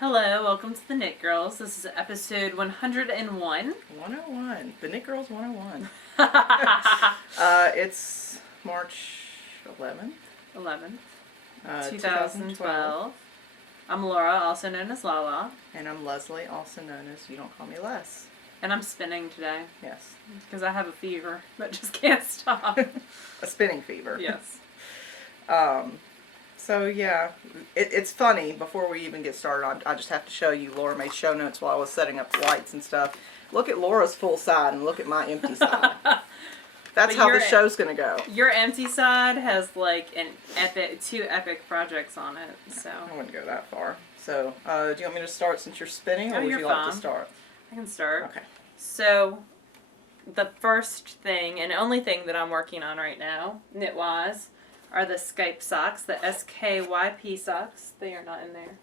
Hello, welcome to the Knit Girls. This is episode 101. 101. The Knit Girls 101. It's March 11th. 11th, 2012. I'm Laura, also known as Lala. And I'm Leslie, also known as You Don't Call Me Les. And I'm spinning today. Yes. Because I have a fever that just can't stop. A spinning fever. Yes. So yeah, it's funny, before we even get started, I just have to show you, Laura made show notes while I was setting up the lights and stuff. Look at Laura's full side and look at my empty side. That's how the show's going to go. Your empty side has like two epic projects on it, so. I wouldn't go that far. So, do you want me to start since you're spinning, or would you like to start? I can start. Okay. So, the first thing and only thing that I'm working on right now, knit-wise, are the Skype socks, the SKYP socks. They are not in there.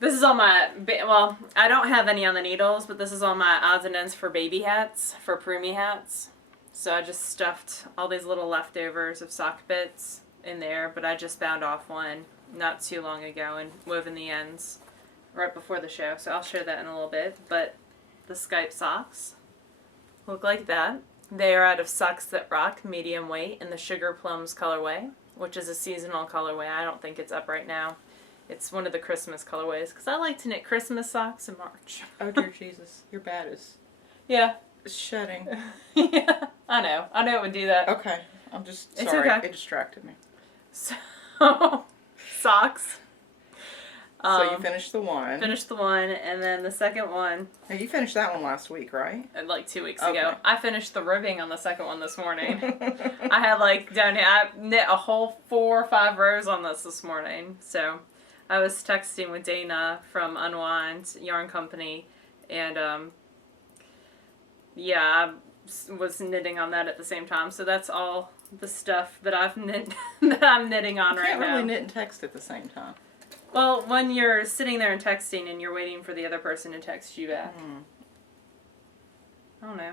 This is all my, well, I don't have any on the needles, but this is all my odds and ends for baby hats, for preemie hats. So I just stuffed all these little leftovers of sock bits in there, but I just bound off one not too long ago and woven the ends right before the show. So I'll show that in a little bit. But the Skype socks look like that. They are out of Socks That Rock, medium weight, in the Sugar Plums colorway, which is a seasonal colorway. I don't think it's up right now. It's one of the Christmas colorways, because I like to knit Christmas socks in March. Oh, dear Jesus. Your bat is shedding. Yeah, I know it would do that. Okay. I'm just sorry. It's okay. It distracted me. So, socks. So you finished the one. Finished the one, and then the second one. Hey, you finished that one last week, right? Like 2 weeks ago. I finished the ribbing on the second one this morning. I had I knit a whole 4 or 5 rows on this morning. So I was texting with Dana from Unwind Yarn Company, and I was knitting on that at the same time. So that's all the stuff that I've knit that I'm knitting on right now. You can't really knit and text at the same time. Well, when you're sitting there and texting and you're waiting for the other person to text you back. I don't know.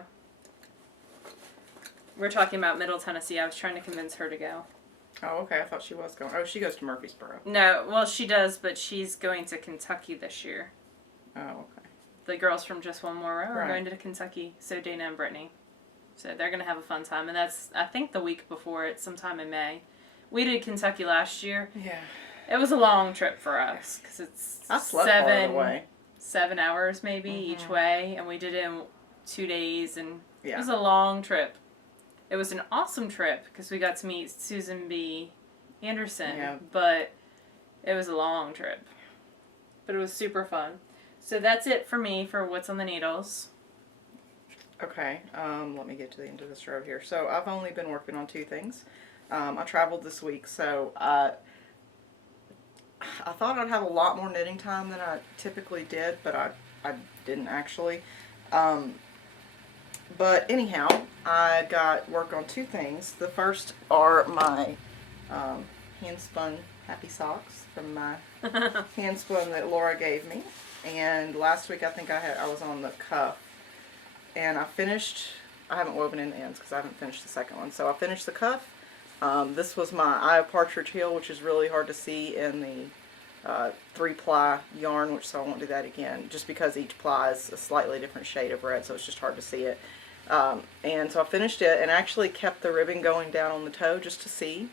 We're talking about Middle Tennessee. I was trying to convince her to go. Oh, okay. I thought she was going. Oh, she goes to Murfreesboro. No, well, she does, but she's going to Kentucky this year. Oh, okay. The girls from Just One More Row are going to Kentucky, so Dana and Brittany. So they're going to have a fun time, and that's, I think, the week before it, sometime in May. We did Kentucky last year. Yeah. It was a long trip for us, because it's I slept part of the way. 7 hours maybe each way, and we did it in 2 days, and it was a long trip. It was an awesome trip, because we got to meet Susan B. Anderson, but it was a long trip. But it was super fun. So that's it for me for what's on the needles. Okay, let me get to the end of this row here. So I've only been working on 2 things. I traveled this week, so I thought I'd have a lot more knitting time than I typically did, but I didn't actually. But anyhow, I got work on 2 things. The first are my hand-spun happy socks from my hand-spun that Laura gave me. And last week I think I was on the cuff. And I haven't woven in the ends because I haven't finished the second one. So I finished the cuff. This was my Eye of Partridge heel, which is really hard to see in the 3-ply yarn, so I won't do that again, just because each ply is a slightly different shade of red, so it's just hard to see it. And so I finished it and actually kept the ribbon going down on the toe just to see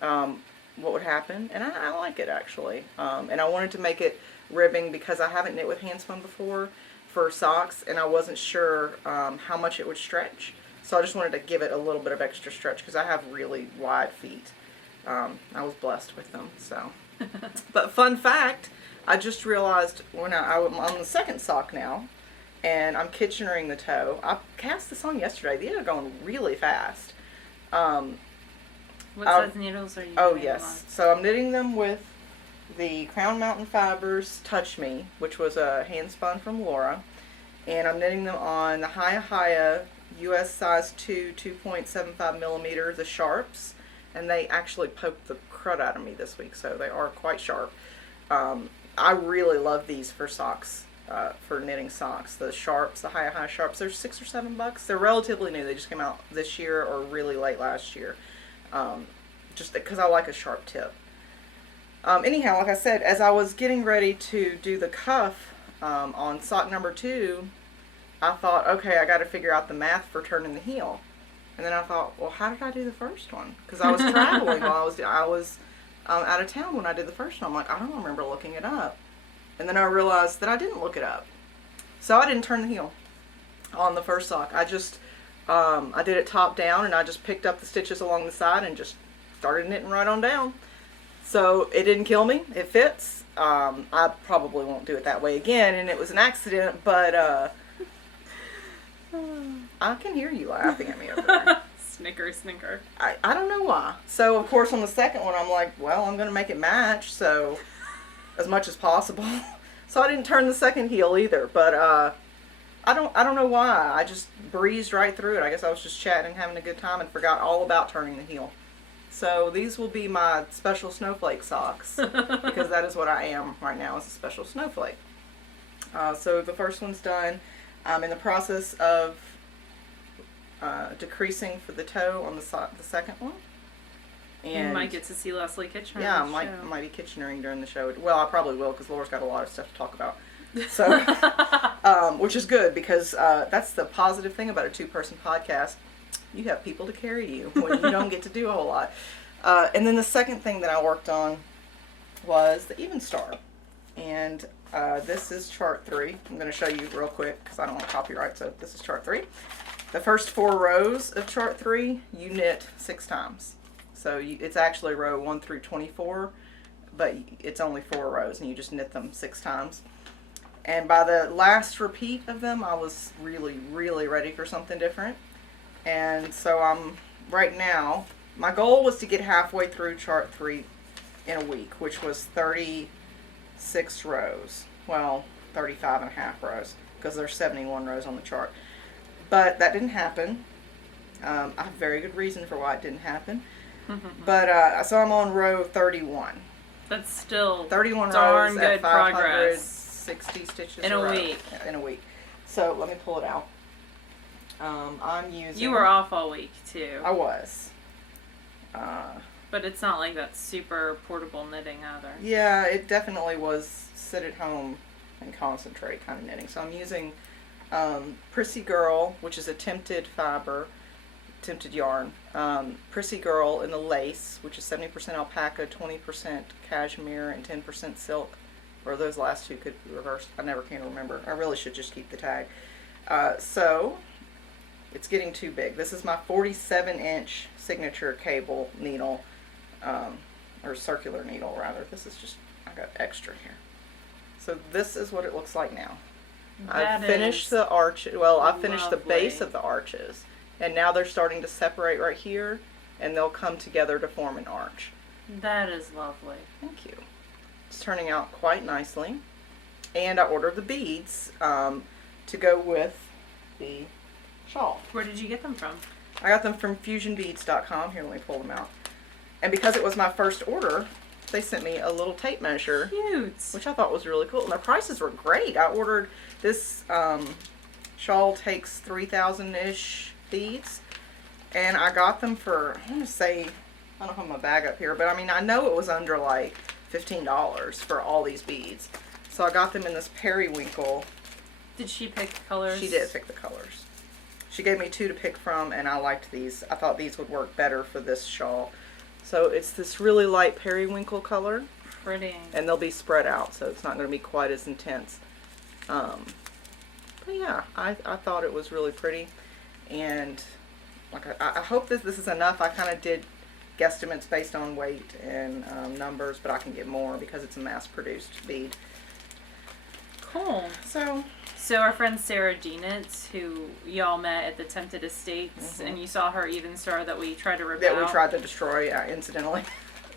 what would happen, and I like it actually. And I wanted to make it ribbing because I haven't knit with hand spun before for socks, and I wasn't sure how much it would stretch. So I just wanted to give it a little bit of extra stretch because I have really wide feet. I was blessed with them, so. But fun fact, I just realized when I'm on the second sock now, and I'm Kitchenering the toe. I cast this on yesterday. These are going really fast. What size needles are you Oh, knitting yes. on? So I'm knitting them with the Crown Mountain Fibers Touch Me, which was a hand spun from Laura. And I'm knitting them on the Hiya US size 2, 2.75 millimeters, the sharps, and they actually poked the crud out of me this week, so they are quite sharp. I really love these for socks, for knitting socks. The sharps, the Hiya sharps, they're $6 or $7. They're relatively new. They just came out this year or really late last year, just because I like a sharp tip. Anyhow, like I said, as I was getting ready to do the cuff on sock number 2, I thought, okay, I got to figure out the math for turning the heel. And then I thought, well, how did I do the first one? Because I was traveling while I was out of town when I did the first one. I'm like, I don't remember looking it up. And then I realized that I didn't look it up. So I didn't turn the heel on the first sock. I just, I did it top down, and I just picked up the stitches along the side and just started knitting right on down. So it didn't kill me. It fits. I probably won't do it that way again, and it was an accident, but I can hear you laughing at me over there. Snicker. I don't know why. So, of course, on the second one, I'm like, well, I'm going to make it match, so as much as possible. So I didn't turn the second heel either, but I don't know why. I just breezed right through it. I guess I was just chatting and having a good time and forgot all about turning the heel. So these will be my special snowflake socks, because that is what I am right now, is a special snowflake. So the first one's done. I'm in the process of decreasing for the toe on the second one. And you might get to see Leslie Kitchener. Yeah, I might be Kitchenering during the show. Well, I probably will, because Laura's got a lot of stuff to talk about. So, which is good, because that's the positive thing about a 2-person podcast. You have people to carry you when you don't get to do a whole lot. And then the second thing that I worked on was the Even Star. And this is chart 3. I'm going to show you real quick because I don't want copyright, so this is chart 3. The first 4 rows of chart 3, you knit 6 times. So it's actually row 1 through 24, but it's only 4 rows, and you just knit them 6 times. And by the last repeat of them, I was really, really ready for something different. And so I'm, right now, my goal was to get halfway through chart 3 in a week, which was 36 rows. Well, 35 and a half rows, because there's 71 rows on the chart. But that didn't happen. I have a very good reason for why it didn't happen. But so I'm on row 31. That's still 31 darn rows good at progress. 560 stitches In a week. In a week. So let me pull it out. I'm using. You were off all week too. I was. But it's not like that super portable knitting either. Yeah, it definitely was sit at home and concentrate kind of knitting. So I'm using Prissy Girl, which is a tinted yarn. Prissy Girl in the lace, which is 70% alpaca, 20% cashmere, and 10% silk. Or those last two could be reversed. I never can remember. I really should just keep the tag. So it's getting too big. This is my 47-inch signature cable needle, or circular needle rather. This is just, I got extra here. So this is what it looks like now. I finished the arch. Well, I finished the base of the arches, and now they're starting to separate right here, and they'll come together to form an arch. That is lovely. Thank you. It's turning out quite nicely. And I ordered the beads to go with the shawl. Where did you get them from? I got them from fusionbeads.com. Here, let me pull them out. And because it was my first order, they sent me a little tape measure. Cute. Which I thought was really cool. And the prices were great. I ordered this shawl takes 3,000-ish beads. And I got them for, I want to say, I don't have my bag up here, but I mean, I know it was under like $15 for all these beads. So I got them in this periwinkle. Did she pick colors? She did pick the colors. She gave me 2 to pick from, and I liked these. I thought these would work better for this shawl. So it's this really light periwinkle color. Pretty. And they'll be spread out, so it's not going to be quite as intense. But yeah, I thought it was really pretty. And like I hope this is enough. I kind of did guesstimates based on weight and numbers, but I can get more because it's a mass-produced bead. Cool. So our friend Sarah G. Knits, who y'all met at the Tempted Estates, and you saw her Even Star that we tried to rip out. That we tried to destroy, incidentally.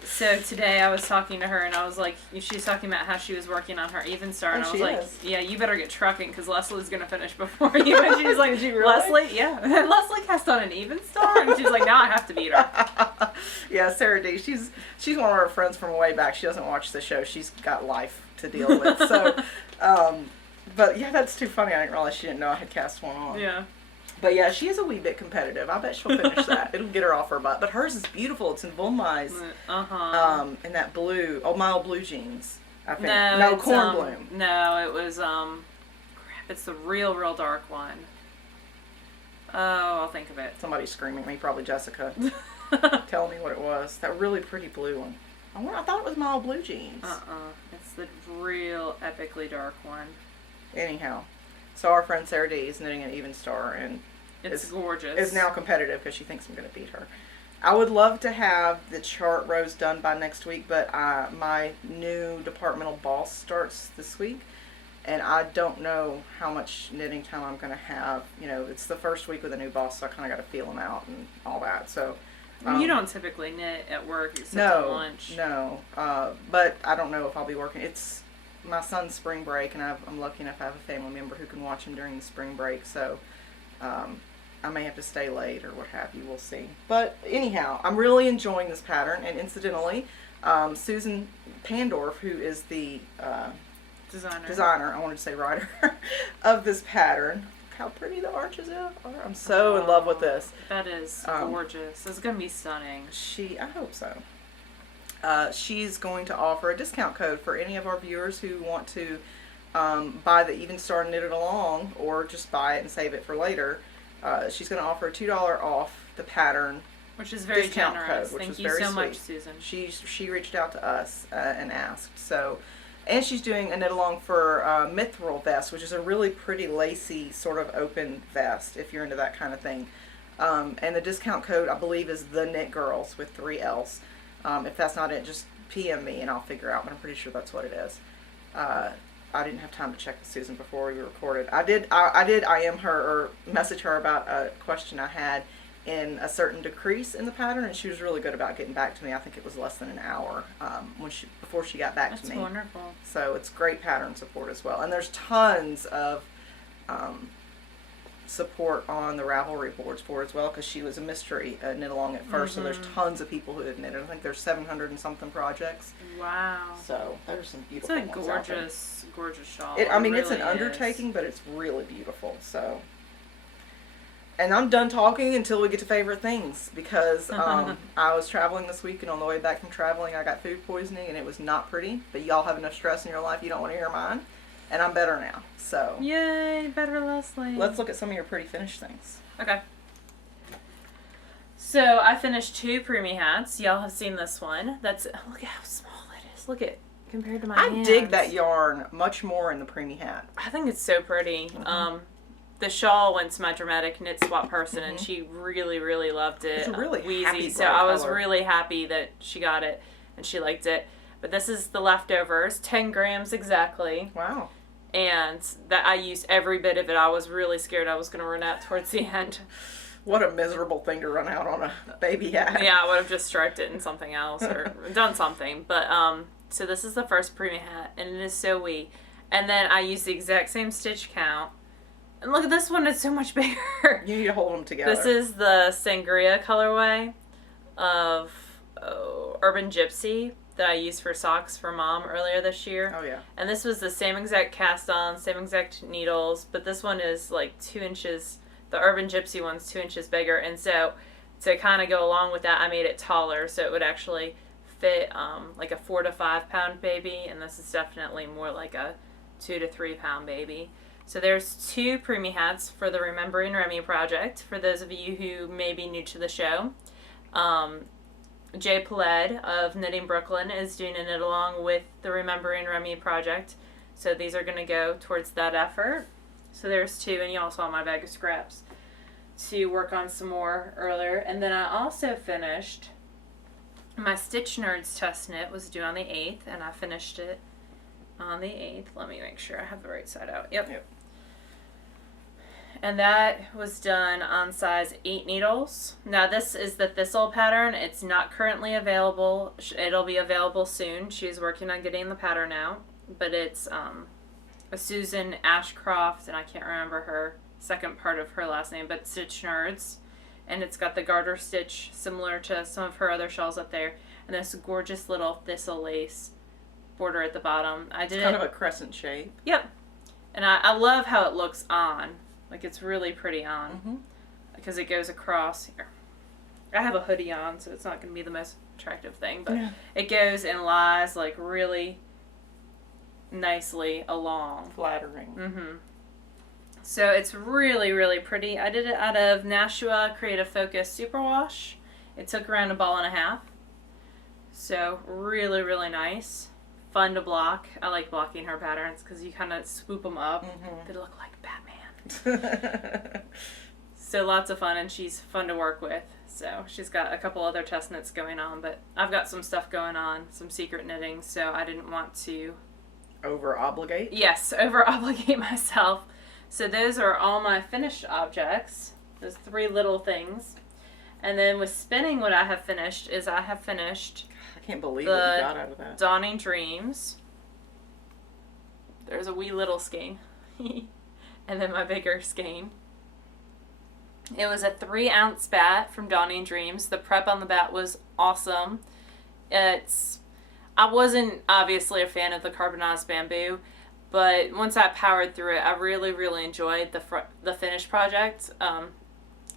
So today I was talking to her, and I was like, she's talking about how she was working on her Even Star, and I was like, yeah, you better get trucking, because Leslie's going to finish before you. And she was like, Did you really? Leslie? Yeah. Leslie cast on an Even Star, and she was like, now I have to beat her. Yeah, Sarah D. She's one of our friends from way back. She doesn't watch the show. She's got life to deal with. So, but yeah, that's too funny. I didn't realize she didn't know I had cast one on. Yeah. But yeah, she is a wee bit competitive. I bet she'll finish that. It'll get her off her butt. But hers is beautiful. It's in Vulmai's. In that blue, mild blue jeans. I think. No, corn bloom. No, it was crap. It's the real dark one. Oh, I'll think of it. Somebody's screaming at me, probably Jessica. Tell me what it was. That really pretty blue one. I thought it was mild blue jeans. It's the real epically dark one. Anyhow, so our friend Sarah D is knitting an Even Star, and it's gorgeous. Is now competitive because she thinks I'm going to beat her. I would love to have the chart rows done by next week, but my new departmental boss starts this week, and I don't know how much knitting time I'm going to have. You know, it's the first week with a new boss, so I kind of got to feel him out and all that. So you don't typically knit at work except at lunch. No, but I don't know if I'll be working. It's my son's spring break, and I'm lucky enough to have a family member who can watch him during the spring break, so I may have to stay late or what have you. We'll see. But anyhow, I'm really enjoying this pattern, and incidentally, Susan Pandorf, who is the designer, I wanted to say writer, of this pattern. Look how pretty the arches are. I'm so in love with this. That is gorgeous. It's going to be stunning. I hope so. She's going to offer a discount code for any of our viewers who want to buy the Even Star Knitted Along, or just buy it and save it for later. She's going to offer a $2 off the pattern, which is very discount generous. code, which Thank is you very so sweet. much, Susan. She reached out to us and asked. So, and she's doing a knit along for Mithril vest, which is a really pretty lacy sort of open vest if you're into that kind of thing. And the discount code, I believe, is TheKnitGirlls with 3 L's. If that's not it, just PM me and I'll figure out, but I'm pretty sure that's what it is. I didn't have time to check with Susan before we recorded. I did IM her or message her about a question I had in a certain decrease in the pattern, and she was really good about getting back to me. I think it was less than an hour before she got back to me. That's wonderful. So it's great pattern support as well. And there's tons of support on the Ravelry boards for it as well, because she was a mystery knit along at first, so there's tons of people who have knitted. I think there's 700 and something projects. Wow. So there's some beautiful ones. It's a gorgeous shawl. I mean, it's an undertaking, but it's really beautiful. So, and I'm done talking until we get to favorite things, because I was traveling this week, and on the way back from traveling, I got food poisoning, and it was not pretty. But y'all have enough stress in your life, you don't want to hear mine. And I'm better now, so. Yay, better Leslie. Let's look at some of your pretty finished things. Okay. So I finished 2 preemie hats. Y'all have seen this one. Look at how small it is. Look at, compared to my hands. I dig that yarn much more in the preemie hat. I think it's so pretty. The shawl went to my dramatic knit swap person, and she really, really loved it. It's a really Wheezy. happy So I was color. really happy that she got it and she liked it. But this is the leftovers, 10 grams exactly. Wow. And that I used every bit of it. I was really scared I was going to run out towards the end. What a miserable thing to run out on a baby hat. Yeah, I would have just striped it in something else or done something. But, so this is the first preemie hat, and it is so wee. And then I used the exact same stitch count. And look at this one, it's so much bigger. You need to hold them together. This is the Sangria colorway of Urban Gypsy that I used for socks for Mom earlier this year. Oh, yeah. And this was the same exact cast on, same exact needles, but this one is like 2 inches, the Urban Gypsy one's 2 inches bigger, and so to kind of go along with that, I made it taller, so it would actually fit like a 4 to 5 pound baby, and this is definitely more like a 2 to 3 pound baby. So there's 2 preemie hats for the Remembering Remy project, for those of you who may be new to the show. Jay Paled of Knitting Brooklyn is doing a knit along with the Remembering Remy project. So these are going to go towards that effort. So there's 2, and you all saw my bag of scraps to work on some more earlier. And then I also finished my Stitch Nerds test knit, was due on the 8th, and I finished it on the 8th. Let me make sure I have the right side out. Yep. And that was done on size 8 needles. Now this is the Thistle pattern. It's not currently available. It'll be available soon. She's working on getting the pattern out. But it's a Susan Ashcroft, and I can't remember her second part of her last name, but Stitch Nerds. And it's got the garter stitch similar to some of her other shawls up there. And this gorgeous little thistle lace border at the bottom. It's kind of a crescent shape. Yep. And I love how it looks on. Like, it's really pretty on. Mm-hmm. Because it goes across here. I have a hoodie on, so it's not going to be the most attractive thing, but it goes and lies, like, really nicely along. Flattering. Mm-hmm. So it's really, really pretty. I did it out of Nashua Creative Focus Superwash. It took around 1.5 ball. So really, really nice. Fun to block. I like blocking her patterns because you kind of swoop them up. They look like Batman. So lots of fun, and she's fun to work with. So she's got a couple other test knits going on, but I've got some stuff going on, some secret knitting, so I didn't want to... Over-obligate? Yes, over-obligate myself. So those are all my finished objects, those 3 little things. And then with spinning, what I have finished is I have finished... I can't believe what you got out of that. Dawning Dreams. There's a wee little skein. And then my bigger skein. It was a 3-ounce bat from Dawning Dreams. The prep on the bat was awesome. I wasn't obviously a fan of the carbonized bamboo, but once I powered through it, I really, really enjoyed the finished project.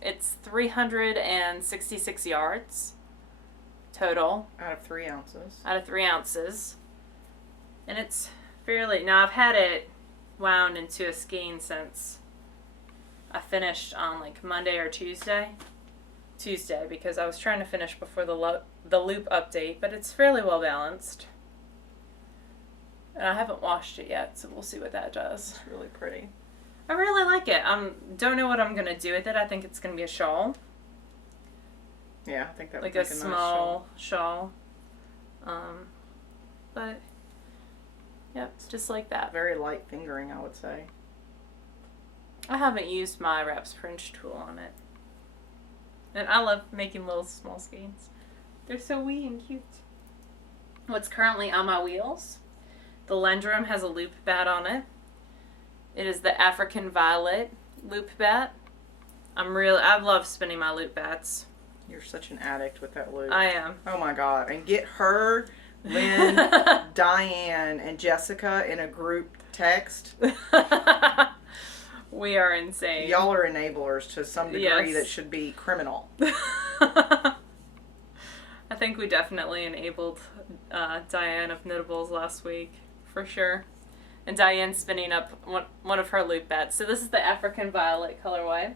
It's 366 yards total. Out of 3 ounces. Out of 3 ounces. And it's fairly... Now, I've had it wound into a skein since... I finished on like Monday or Tuesday, because I was trying to finish before the loop update, but it's fairly well balanced. And I haven't washed it yet, so we'll see what that does. It's really pretty. I really like it. Don't know what I'm going to do with it. I think it's going to be a shawl. Yeah, I think that would like make a nice small shawl. But, yep, just like that. Very light fingering, I would say. I haven't used my Wraps Fringe tool on it. And I love making little small skeins. They're so wee and cute. What's currently on my wheels? The Lendrum has a loop bat on it. It is the African Violet loop bat. I love spinning my loop bats. You're such an addict with that loop. I am. Oh my god. And get her, Lynn, Diane, and Jessica in a group text. We are insane. Y'all are enablers to some degree that should be criminal. I think we definitely enabled Diane of Knittables last week, for sure. And Diane's spinning up one of her loop bats. So this is the African Violet colorway.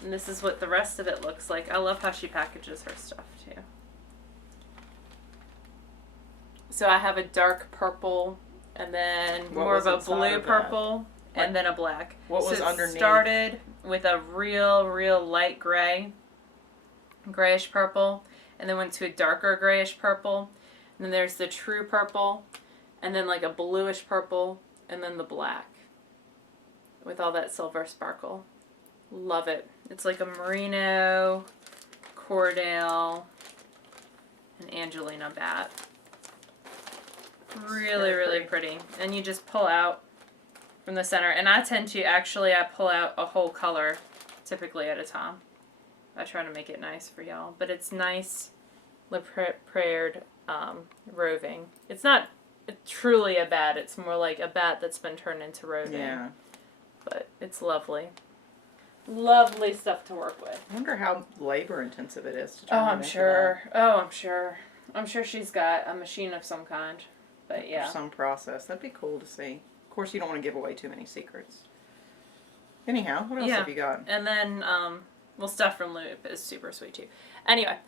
And this is what the rest of it looks like. I love how she packages her stuff, too. So I have a dark purple, and then more of a blue purple. And then a black. What was underneath? It started with a real light gray, grayish purple, and then went to a darker grayish purple. And then there's the true purple, and then like a bluish purple, and then the black with all that silver sparkle. Love it. It's like a merino, Cordale, and Angelina bat. Really, really pretty. And you just pull out from the center, and I tend to I pull out a whole color typically at a time. I try to make it nice for y'all, but it's nice praired roving. It's not truly a bat, it's more like a bat that's been turned into roving. Yeah. But it's lovely. Lovely stuff to work with. I wonder how labor intensive it is to Oh, turn I'm sure. I'm sure she's got a machine of some kind. But yeah. For some process. That'd be cool to see. Of course, you don't want to give away too many secrets. Anyhow, what else have you got? And then, stuff from Loop is super sweet too. Anyway,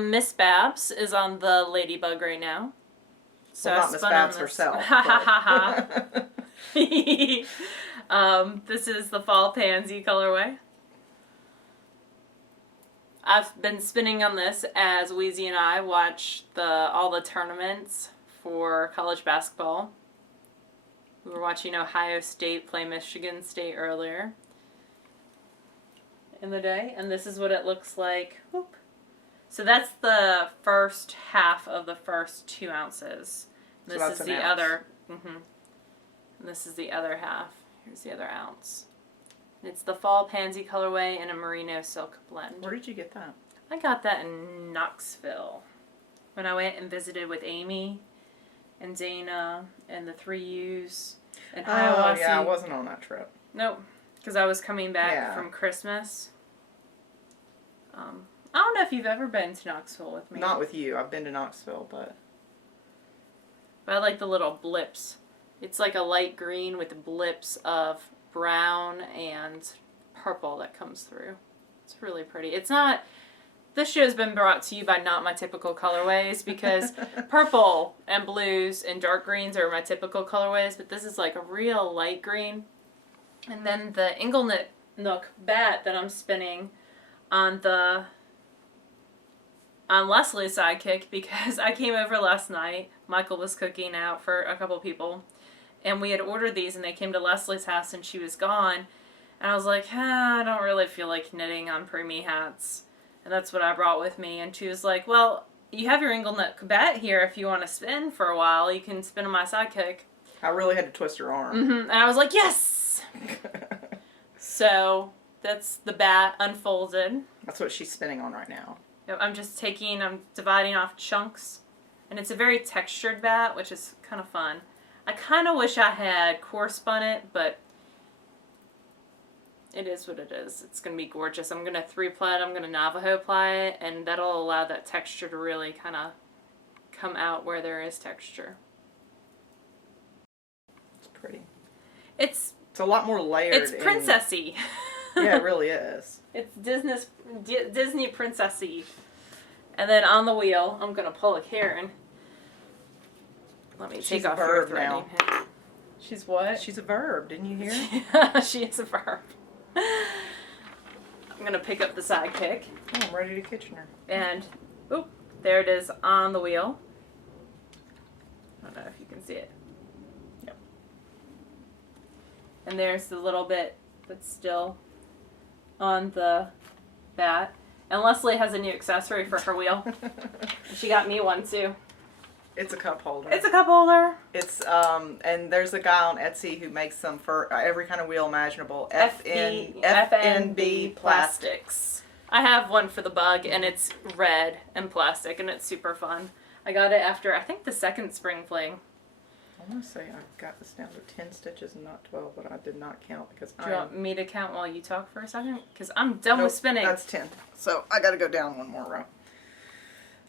Miss Babs is on the Ladybug right now. So well, not Miss Babs herself. This is the Fall Pansy colorway. I've been spinning on this as Wheezy and I watch all the tournaments for college basketball. We were watching Ohio State play Michigan State earlier in the day, and this is what it looks like. Whoop. So that's the first half of the first 2 ounces. This is the other. And this is the other half. Here's the other ounce. It's the Fall Pansy colorway in a merino silk blend. Where did you get that? I got that in Knoxville when I went and visited with Amy and Dana and the 3 U's and Hiawassee. Oh, yeah, I wasn't on that trip. Nope. because I was coming back from Christmas. I don't know if you've ever been to Knoxville with me. Not with you. I've been to Knoxville, but I like the little blips. It's like a light green with blips of brown and purple that comes through. It's really pretty. It's not... This show has been brought to you by not my typical colorways, because purple and blues and dark greens are my typical colorways, but this is like a real light green. And then the Nook bat that I'm spinning on Leslie's sidekick, because I came over last night. Michael was cooking out for a couple people, and we had ordered these, and they came to Leslie's house, and she was gone. And I was like, I don't really feel like knitting on preemie hats. And that's what I brought with me. And she was like, well, you have your Nook bat here if you want to spin for a while. You can spin on my sidekick. I really had to twist her arm. And I was like, yes! So, that's the bat unfolded. That's what she's spinning on right now. I'm dividing off chunks. And it's a very textured bat, which is kind of fun. I kind of wish I had core spun it, but it is what it is. It's going to be gorgeous. I'm going to 3-ply it, I'm going to Navajo ply it, and that'll allow that texture to really kind of come out where there is texture. It's pretty. It's a lot more layered. It's princessy. Yeah, it really is. It's Disney princessy. And then on the wheel, I'm going to pull a Karen. Let me take off her threading. She's what? She's a verb. Didn't you hear? She is a verb. I'm going to pick up the sidekick. Oh, I'm ready to kitchen her. And, oop, there it is on the wheel. I don't know if you can see it. Yep. And there's the little bit that's still on the bat. And Leslie has a new accessory for her wheel. She got me one too. It's a cup holder. It's a cup holder. It's and there's a guy on Etsy who makes them for every kind of wheel imaginable. FNB plastics. I have one for the bug, and it's red and plastic, and it's super fun. I got it after, I think, the second spring fling. I want to say I got this down to 10 stitches and not 12, but I did not count because Do you want me to count while you talk for a second? Because I'm done with spinning. That's 10. So I got to go down one more row.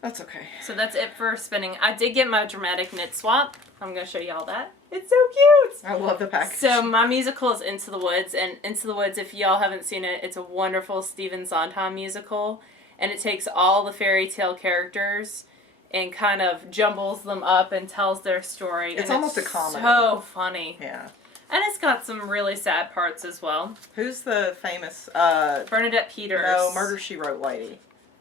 That's okay. So that's it for spinning. I did get my dramatic knit swap. I'm going to show you all that. It's so cute! I love the package. So my musical is Into the Woods, and Into the Woods, if y'all haven't seen it, it's a wonderful Stephen Sondheim musical, and it takes all the fairy tale characters and kind of jumbles them up and tells their story. It's almost a comedy. So funny. Yeah. And it's got some really sad parts as well. Who's the famous... Bernadette Peters. No, Murder, She Wrote lady.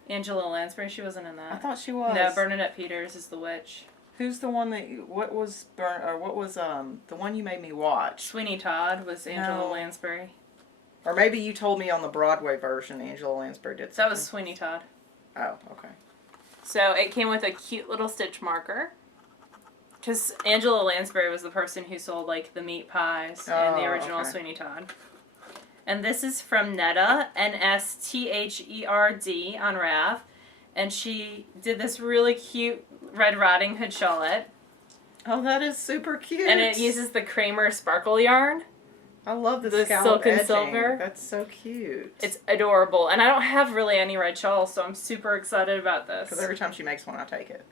Angela Lansbury, she wasn't in that. I thought she was. No, Bernadette Peters is the witch. Who's the one that... What was the one you made me watch? Sweeney Todd was Angela Lansbury. Or maybe you told me on the Broadway version Angela Lansbury did something. That was Sweeney Todd. Oh, okay. So it came with a cute little stitch marker. Because Angela Lansbury was the person who sold, like, the meat pies in the original Sweeney Todd. And this is from Netta, Nsthed on Rav. And she did this really cute Red Riding Hood shawlette. Oh, that is super cute. And it uses the Kramer sparkle yarn. I love the scallop silk and edging. silver. That's so cute. It's adorable. And I don't have really any red shawls, so I'm super excited about this. Because every time she makes one, I take it.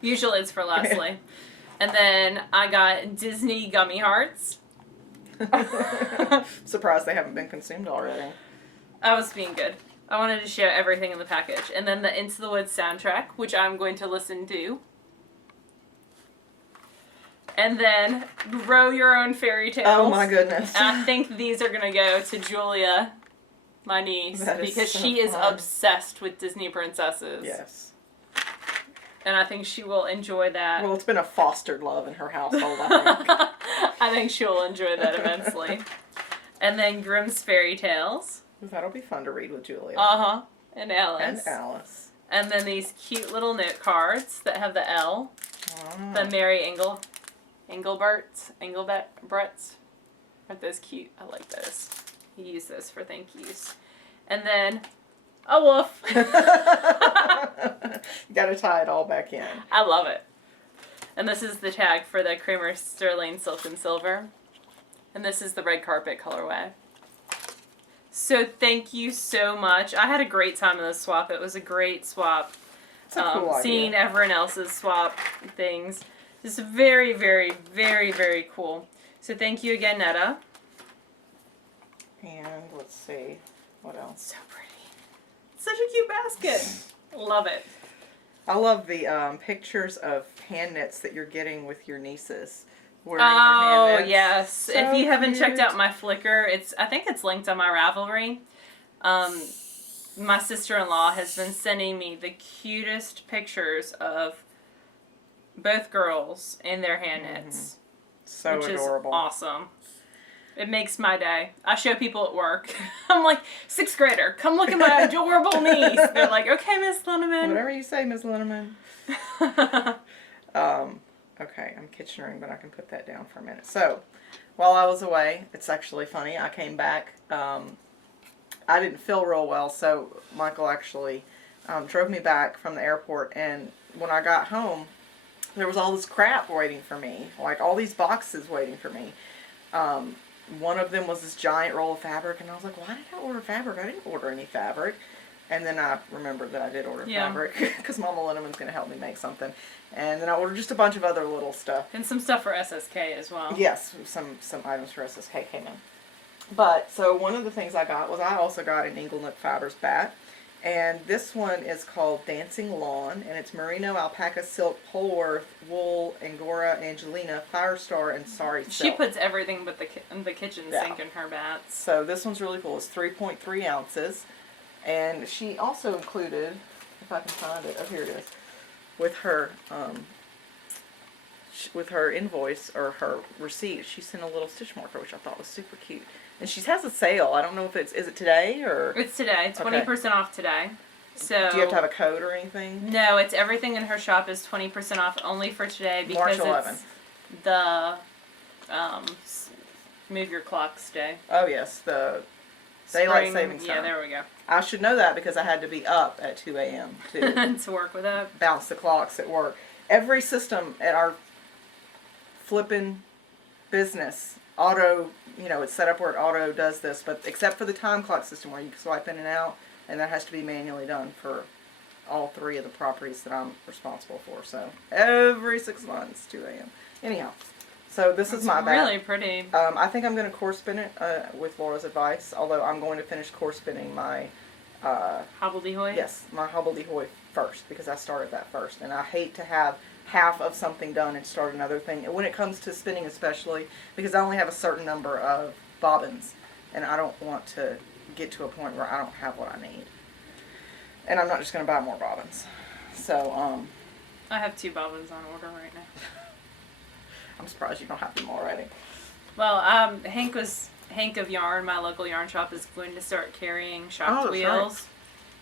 Usually it's for Leslie. And then I got Disney gummy hearts. Surprised they haven't been consumed already. I was being good. I wanted to share everything in the package. And then the Into the Woods soundtrack, which I'm going to listen to. And then Grow Your Own Fairy Tales. Oh my goodness. And I think these are going to go to Julia, my niece, because she is obsessed with Disney princesses. Yes. And I think she will enjoy that. Well, it's been a fostered love in her household, I think. I think she'll enjoy that immensely. And then Grimm's Fairy Tales. That'll be fun to read with Julia. Uh-huh. And Alice. And Alice. And then these cute little note cards that have the L. The Mary Engelberts. Aren't those cute? I like those. You use those for thank yous. And then a wolf. You gotta tie it all back in. I love it. And this is the tag for the Kramer Sterling Silk and Silver. And this is the red carpet colorway. So thank you so much. I had a great time in this swap. It was a great swap. It's a cool idea. Seeing everyone else's swap things. Just very, very, very, very cool. So thank you again, Netta. And let's see, what else? So pretty. Such a cute basket. Love it. I love the pictures of hand knits that you're getting with your nieces. Wearing their hand knits. Yes. So if you haven't cute. checked out my Flickr, I think it's linked on my Ravelry. My sister-in-law has been sending me the cutest pictures of both girls in their hand knits. So which adorable. Is awesome. It makes my day. I show people at work. I'm like, 6th grader, come look at my adorable niece. They're like, okay, Miss Linneman. Whatever you say, Miss Linneman. Okay, I'm kitchenering, but I can put that down for a minute. So, while I was away, it's actually funny. I came back. I didn't feel real well, so Michael actually drove me back from the airport. And when I got home, there was all this crap waiting for me. Like, all these boxes waiting for me. One of them was this giant roll of fabric, and I was like, why did I order fabric? I didn't order any fabric. And then I remembered that I did order fabric, because Mama Linneman's going to help me make something. And then I ordered just a bunch of other little stuff. And some stuff for SSK as well. Yes, some items for SSK came in. But, so one of the things I got was I also got an Inglenook Fibers bat. And this one is called Dancing Lawn, and it's merino, alpaca, silk, Polworth, wool, angora, angelina, firestar, and sari silk. She puts everything but the kitchen sink in her bats. So this one's really cool. It's 3.3 ounces. And she also included, if I can find it, oh, here it is, with her invoice or her receipt, she sent a little stitch marker, which I thought was super cute. And she has a sale. I don't know if is it today or? It's today. 20% off today. So do you have to have a code or anything? No, it's everything in her shop is 20% off only for today because March 11th. It's the move your clocks day. Oh yes, the daylight savings time. Yeah, there we go. I should know that because I had to be up at 2 a.m. to work with that. Bounce the clocks at work. Every system at our flipping business, auto, it's set up where it auto does this, but except for the time clock system where you can swipe in and out, and that has to be manually done for all 3 of the properties that I'm responsible for. So every 6 months, 2 a.m. Anyhow, so this is my bag. Really pretty. I think I'm going to core spin it with Laura's advice, although I'm going to finish core spinning my hobbledehoy? Yes, my hobbledehoy first, because I started that first, and I hate to have half of something done and start another thing. And when it comes to spinning especially, because I only have a certain number of bobbins, and I don't want to get to a point where I don't have what I need. And I'm not just going to buy more bobbins. So, I have 2 bobbins on order right now. I'm surprised you don't have them already. Well, Hank of Yarn, my local yarn shop, is going to start carrying shocked wheels. Right.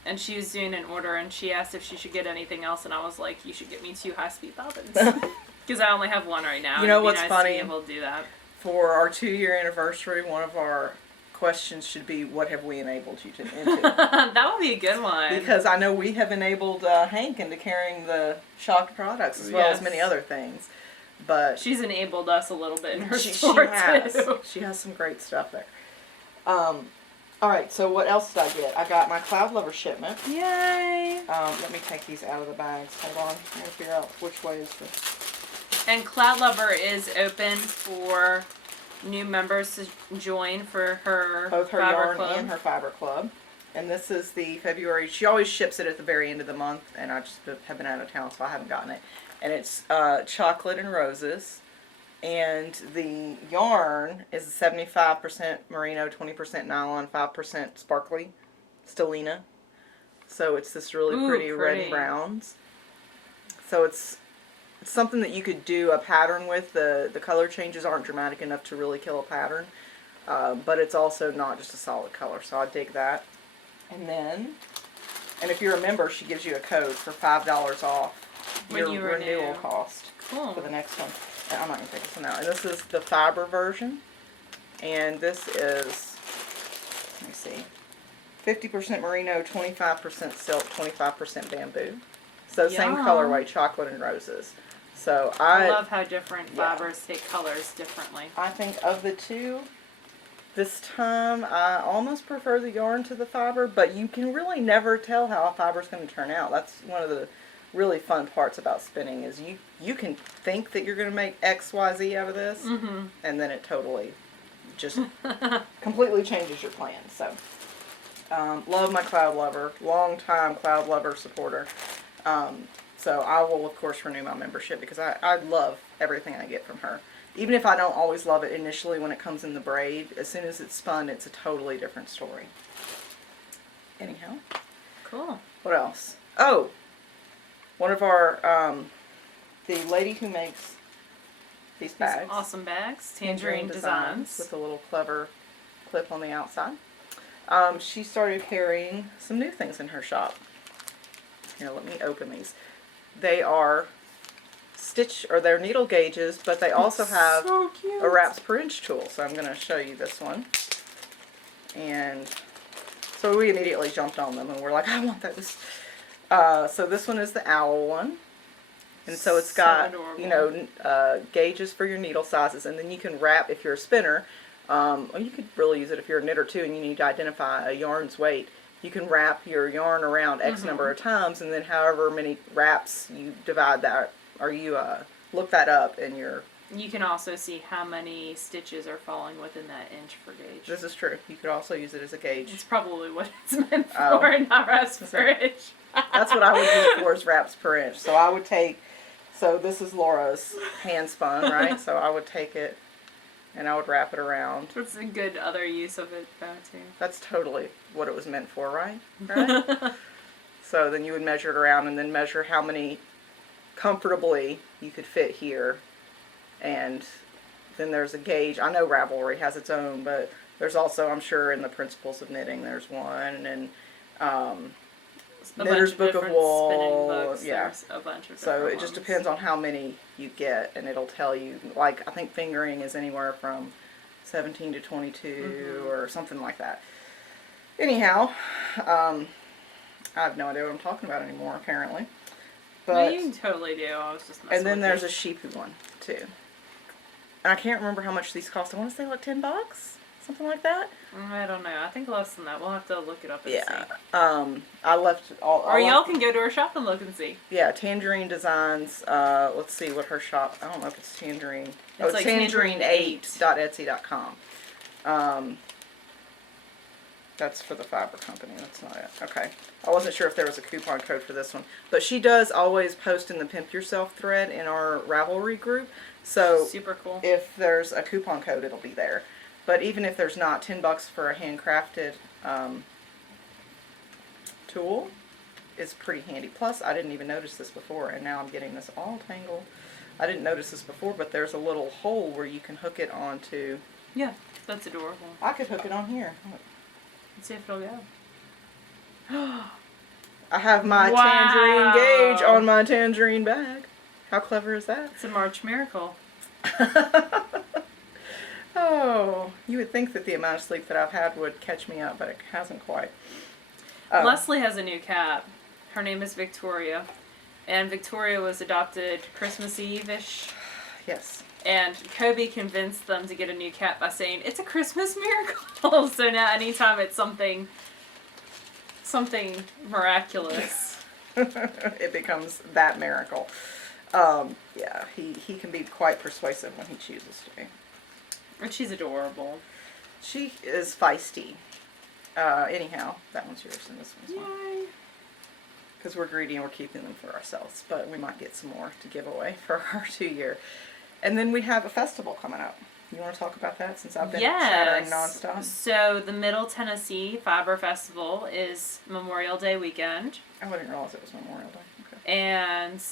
And she was doing an order, and she asked if she should get anything else, and I was like, you should get me 2 high-speed bobbins. Because I only have 1 right now. You know what's nice funny? To be able to do that. For our 2-year anniversary, one of our questions should be, what have we enabled you into? That would be a good one. Because I know we have enabled Hank into carrying the shocked products, as well as many other things. But she's enabled us a little bit in her store, too. She has some great stuff there. Alright, so what else did I get? I got my Cloud Lover shipment. Yay! Let me take these out of the bags. Hold on. I'm going to figure out which way is the... And Cloud Lover is open for new members to join for her both her Fiber yarn Club. And her Fiber Club. And this is the February... She always ships it at the very end of the month, and I just have been out of town, so I haven't gotten it. And it's chocolate and roses. And the yarn is 75% merino, 20% nylon, 5% sparkly stellina. So it's this really pretty red and browns. So it's something that you could do a pattern with. The color changes aren't dramatic enough to really kill a pattern. But it's also not just a solid color. So I dig that. And if you're a member, she gives you a code for $5 off your renewal cost for the next one. And I'm not going to take this one out. And this is the fiber version. And this is, let me see, 50% merino, 25% silk, 25% bamboo. So same colorway, chocolate and roses. So I love how different fibers take colors differently. I think of the two, This time, I almost prefer the yarn to the fiber, but you can really never tell how a fiber's going to turn out. That's one of the really fun parts about spinning is you can think that you're going to make X, Y, Z out of this, and then it totally just completely changes your plan. So, love my Cloud Lover, long time Cloud Lover supporter. So I will of course renew my membership because I love everything I get from her. Even if I don't always love it initially when it comes in the braid, as soon as it's spun, it's a totally different story. Anyhow. Cool. What else? Oh, one of our, the lady who makes these bags. These awesome bags. Tangerine Designs. With a little clever clip on the outside. She started carrying some new things in her shop. Here, let me open these. They are they're needle gauges, but they also have a wraps per inch tool. So I'm going to show you this one. And so we immediately jumped on them and we're like, I want those. So this one is the owl one. And so it's got, gauges for your needle sizes. And then you can wrap, if you're a spinner, or you could really use it if you're a knitter too and you need to identify a yarn's weight. You can wrap your yarn around X number of times, and then however many wraps you divide that, or you look that up in your... You can also see how many stitches are falling within that inch per gauge. This is true. You could also use it as a gauge. It's probably what it's meant for, not wraps per inch. That's what I would use for is wraps per inch. So I would take... So this is Laura's hand spun, right? So I would take it and I would wrap it around. That's a good other use of it, though, too. That's totally what it was meant for, right? Right? So then you would measure it around and then measure how many comfortably you could fit here. And then there's a gauge. I know Ravelry has its own, but there's also, I'm sure, in the Principles of Knitting, there's one. And Knitter's Book of Wool. Yeah. There's a bunch of So it just depends on how many you get, and it'll tell you, like, I think fingering is anywhere from 17 to 22 or something like that. Anyhow, I have no idea what I'm talking about anymore, apparently. But, no, you can totally do. I was just messing and then with there's you. a sheepy one, too. And I can't remember how much these cost. I want to say like $10, something like that. I don't know. I think less than that. We'll have to look it up and see. I left all... Or y'all can go to her shop and look and see. Yeah, Tangerine Designs. Let's see what her shop... I don't know if it's Tangerine... It's like tangerine8.etsy.com. That's for the fiber company. That's not it. Okay. I wasn't sure if there was a coupon code for this one. But she does always post in the Pimp Yourself thread in our Ravelry group. So super cool. If there's a coupon code, it'll be there. But even if there's not, $10 for a handcrafted tool is pretty handy. Plus, I didn't even notice this before, and now I'm getting this all tangled. I didn't notice this before, but there's a little hole where you can hook it onto... Yeah, that's adorable. I could hook it on here. Let's see if it'll go. I have my tangerine gauge on my tangerine bag. How clever is that? It's a March miracle. Oh, you would think that the amount of sleep that I've had would catch me up, but it hasn't quite. Leslie has a new cat. Her name is Victoria. And Victoria was adopted Christmas Eve-ish. Yes. And Kobe convinced them to get a new cat by saying, it's a Christmas miracle. So now anytime it's something miraculous. It becomes that miracle. Yeah, he can be quite persuasive when he chooses to be. And she's adorable. She is feisty. Anyhow, that one's yours and this one's mine. Yay. Because we're greedy and we're keeping them for ourselves. But we might get some more to give away for our 2-year. And then we have a festival coming up. You want to talk about that since I've been chattering nonstop? So the Middle Tennessee Fiber Festival is Memorial Day weekend. I didn't realize it was Memorial Day. Okay. And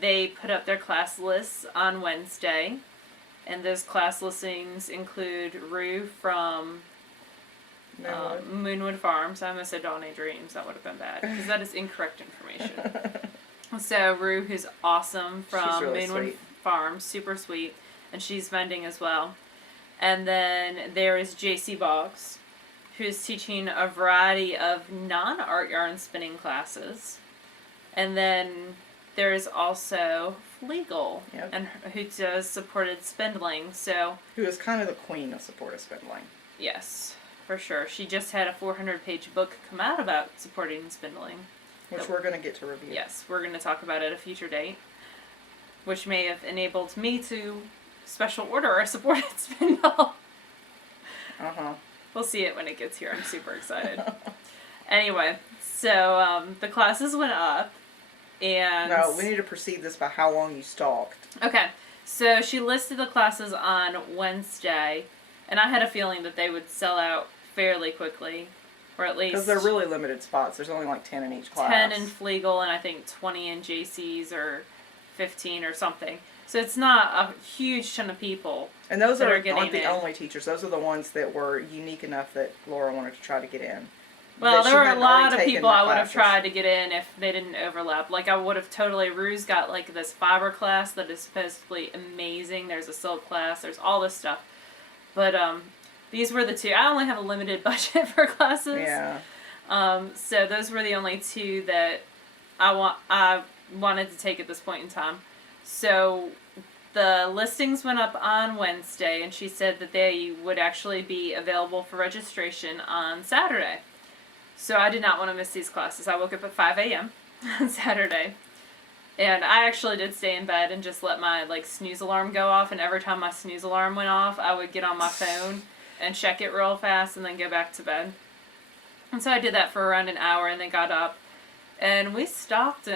they put up their class lists on Wednesday. And those class listings include Rue from Moonwood Farms. I almost said Dawn Dreams. That would have been bad because that is incorrect information. So Rue, who's awesome from really Moonwood Farms, super sweet, and she's vending as well. And then there is JC Boggs, who's teaching a variety of non-art yarn spinning classes. And then there is also Legal, yep. and who does supported spindling. So who is kind of the queen of supported spindling. Yes, for sure. She just had a 400-page book come out about supporting and spindling. Which we're going to get to review. Yes, we're going to talk about it at a future date, which may have enabled me to special order a supported spindle. Uh-huh. We'll see it when it gets here. I'm super excited. Anyway, so the classes went up, and... No, we need to proceed this by how long you stalked. Okay, so she listed the classes on Wednesday, and I had a feeling that they would sell out fairly quickly, or at least... Because they're really limited spots. There's only like 10 in each class. 10 in Flegel, and I think 20 in JC's, or 15 or something. So it's not a huge ton of people. And those aren't the in. only teachers. Those are the ones that were unique enough that Laura wanted to try to get in. Well, there were a lot of people I would have tried to get in if they didn't overlap. Like, I would have totally... Rue's got, like, this fiber class that is supposedly amazing. There's a silk class. There's all this stuff. But, these were the two. I only have a limited budget for classes. Yeah. So those were the only two that I wanted to take at this point in time. So the listings went up on Wednesday, and she said that they would actually be available for registration on Saturday. So I did not want to miss these classes. I woke up at 5 a.m. on Saturday, and I actually did stay in bed and just let my snooze alarm go off, and every time my snooze alarm went off, I would get on my phone and check it real fast and then go back to bed. And so I did that for around an hour and then got up. And I stalked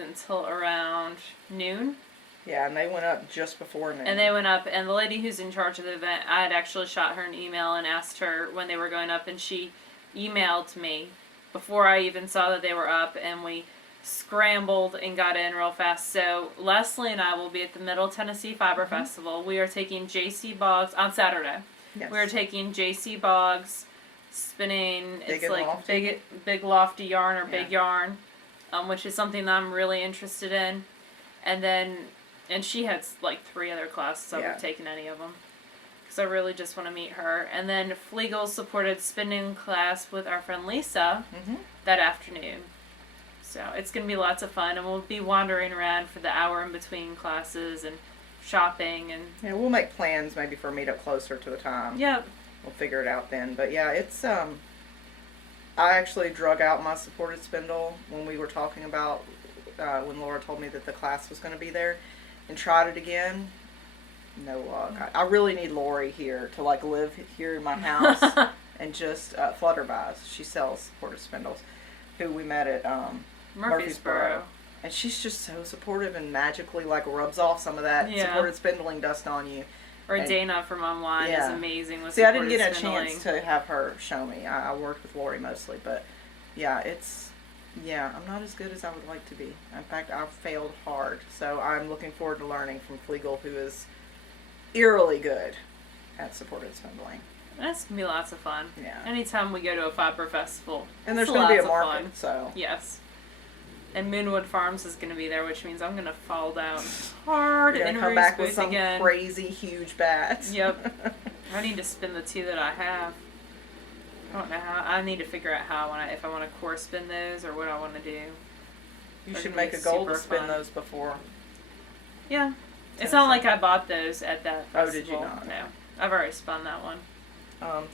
until around noon. Yeah, and they went up just before noon. And they went up, and the lady who's in charge of the event, I had actually shot her an email and asked her when they were going up, and she emailed me before I even saw that they were up, and we scrambled and got in real fast. So Leslie and I will be at the Middle Tennessee Fiber Festival. We are taking J.C. Boggs on Saturday. Yes. We are taking J.C. Boggs spinning. Big it's and like lofty. big lofty yarn or big yarn, which is something that I'm really interested in. And she had 3 other classes. I would have taken any of them because I really just want to meet her. And then Flegel's supported spinning class with our friend Lisa that afternoon. So it's going to be lots of fun, and we'll be wandering around for the hour in between classes and shopping. And yeah, we'll make plans maybe for a meetup closer to the time. Yep. We'll figure it out then. But yeah, it's I actually drug out my supported spindle when we were talking about when Laura told me that the class was going to be there, and tried it again. No luck. I really need Lori here to live here in my house and just Flutterby's. She sells supported spindles, who we met at Murfreesboro. And she's just so supportive and magically rubs off some of that supported spindling dust on you. Or Dana from Online is amazing with See, I didn't get a spindling. chance to have her show me. I worked with Lori mostly, but I'm not as good as I would like to be. In fact, I've failed hard. So I'm looking forward to learning from Flegel, who is eerily good at supported spindling. That's going to be lots of fun. Yeah. Anytime we go to a fiber festival. And there's going to be a market, fun. so. Yes. And Moonwood Farms is going to be there, which means I'm going to fall down hard You're in come back with booth some again. crazy huge bats. Yep. I need to spin the 2 that I have. I don't know how. I need to figure out how if I want to core spin those or what I want to do. You They're should gonna make be a goal to super spin fun. those before. Yeah. It's not like I bought those at that festival. Oh, did you not? No. I've already spun that one.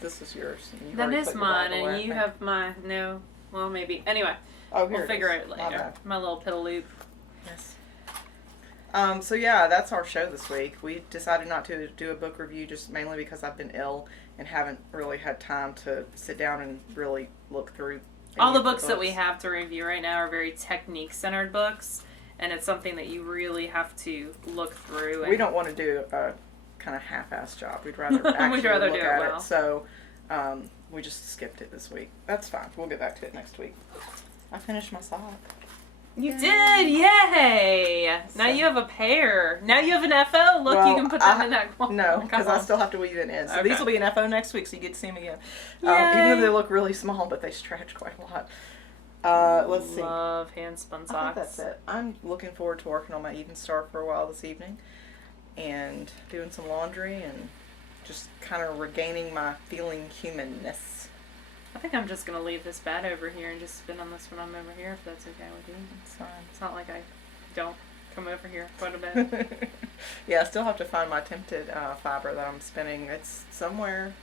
This is yours. And you've That already is put the mine, Bible away, and you I think. have my... No. Well, maybe. Anyway. Oh, here We'll it figure is. it My later. bad. My little piddle loop. Yes. So yeah, that's our show this week. We decided not to do a book review just mainly because I've been ill and haven't really had time to sit down and really look through All the books that we have to review right now are very technique-centered books, and it's something that you really have to look through. And we don't want to do a kind of half-assed job. We'd rather actually do look it at well. it. So we just skipped it this week. That's fine. We'll get back to it next week. I finished my sock. You did! Yay! Now you have a pair. Now you have an FO. Look, Well, you can put them in that corner. No, because I still have to weave it in. So Okay. these will be an FO next week, so you get to see them again. Yay. Even though they look really small, but they stretch quite a lot. Let's see. Love hand-spun socks. I think that's it. I'm looking forward to working on my Even Star for a while this evening and doing some laundry and just kind of regaining my feeling humanness. I think I'm just going to leave this bat over here and just spin on this one over here, if that's okay with you. It's fine. It's not like I don't come over here quite a bit. Yeah, I still have to find my tinted fiber that I'm spinning. It's somewhere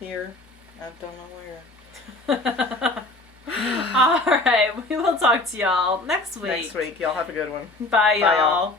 here. I don't know where. All right, we will talk to y'all next week. Next week. Y'all have a good one. Bye, y'all.